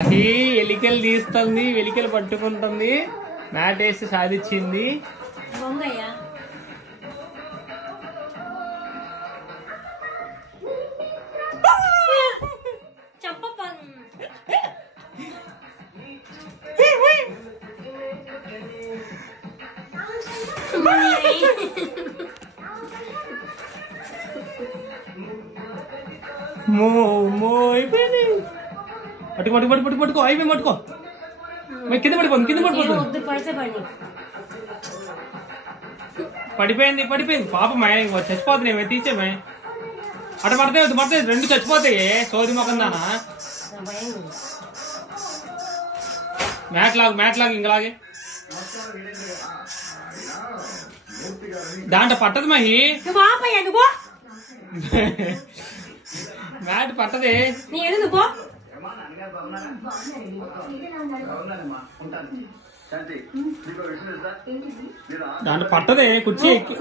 ఎలికలు తీస్తుంది, వెలికలు పట్టుకుంటుంది, మ్యాట్ వేసి సాధించింది. పట్టుకో అయిపోయి పట్టుకో, కింద పడిపోతుంది పడిపోయింది పాపం చచ్చిపోతున్నాయి, తీసేమే అటు పడతాయి రెండు చచ్చిపోతాయి. సోది మొక్కం దానా మ్యాట్ లాగు ఇంకలాగే దాంట్లో పట్టదు మహి, మ్యాట్ పట్టదే. దాంట్లో పట్టదే కుర్చీ ఎక్కి.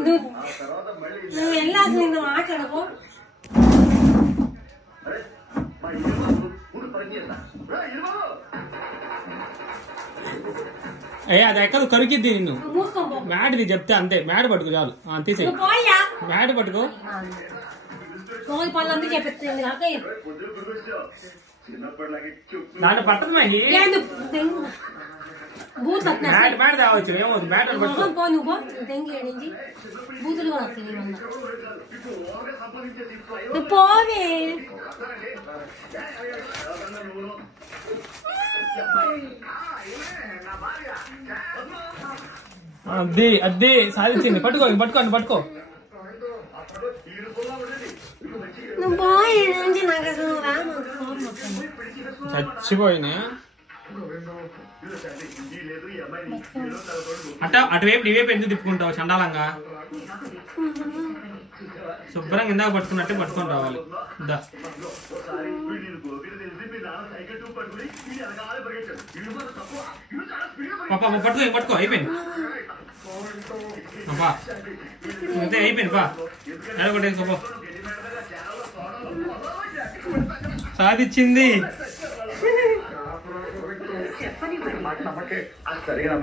అది ఎక్కదు, కరికిద్ది నిన్ను. మ్యాట్ది చెప్తే అంతే, మ్యాట్ పట్టుకు చాలు, తీసే మ్యాట్ పట్టుకో. దాంట్లో పట్టదు మహి, మ్యాట్ తేవచ్చు ఏమవుతుంది, మ్యాట్ పోవే. అదే సాధించింది. పట్టుకో చచ్చిపోయినా. అటువైపు ఇవేపు ఎందుకు తిప్పుకుంటావు చండాలంగా? శుభ్రంగా ఇందాక పట్టుకున్నట్టే పట్టుకొని రావాలి. పట్టుకో అయిపోయింది. అంతే అయిపోయింది. కొట్టేసుకో, సాధించింది. సరేనా